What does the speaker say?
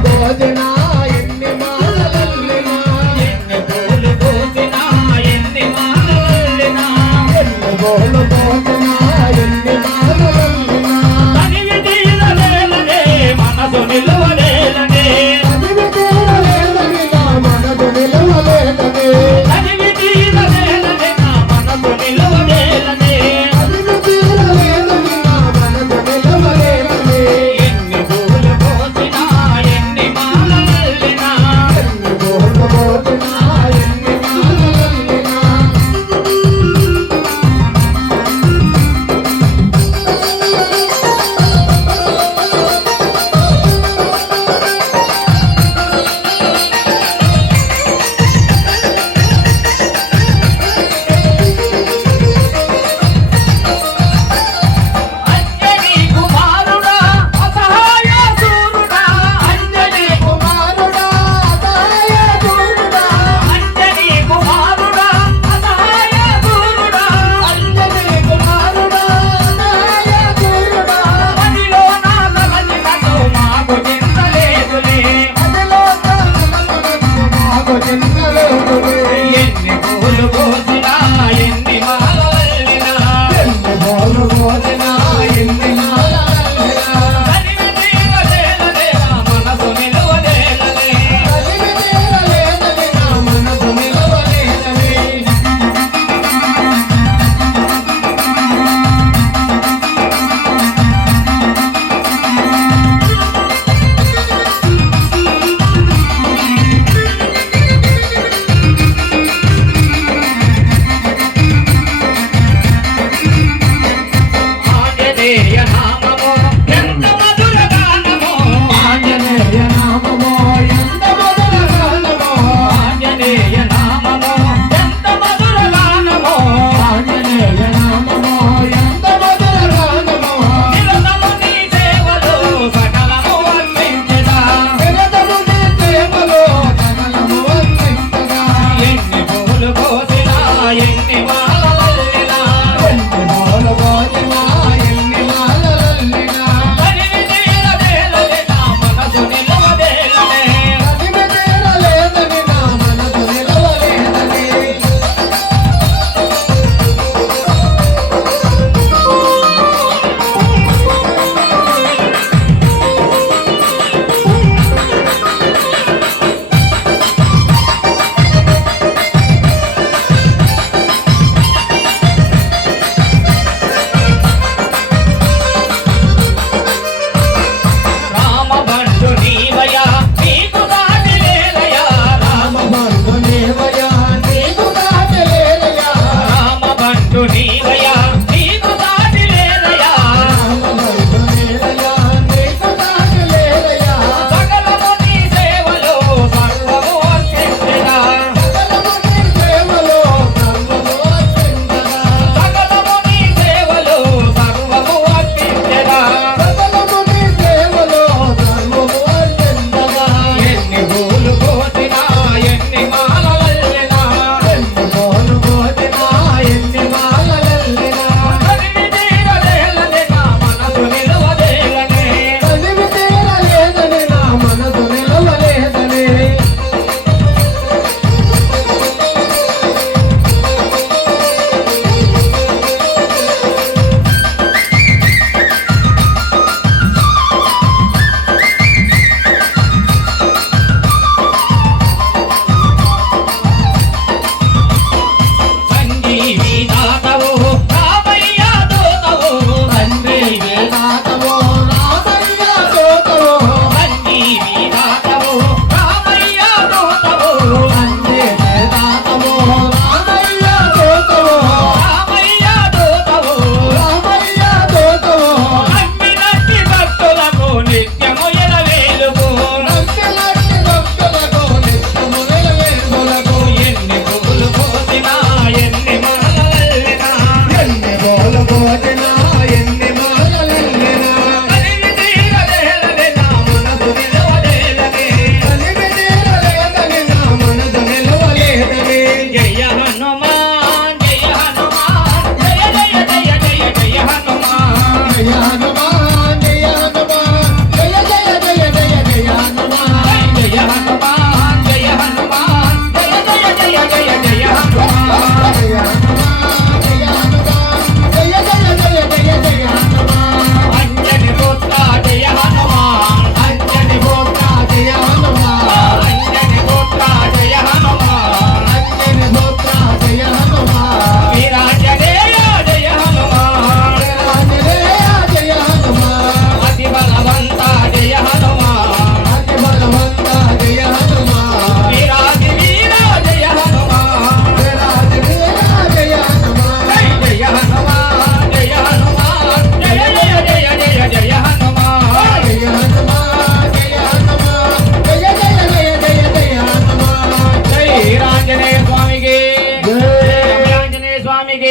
ಭೋಜನ నీవై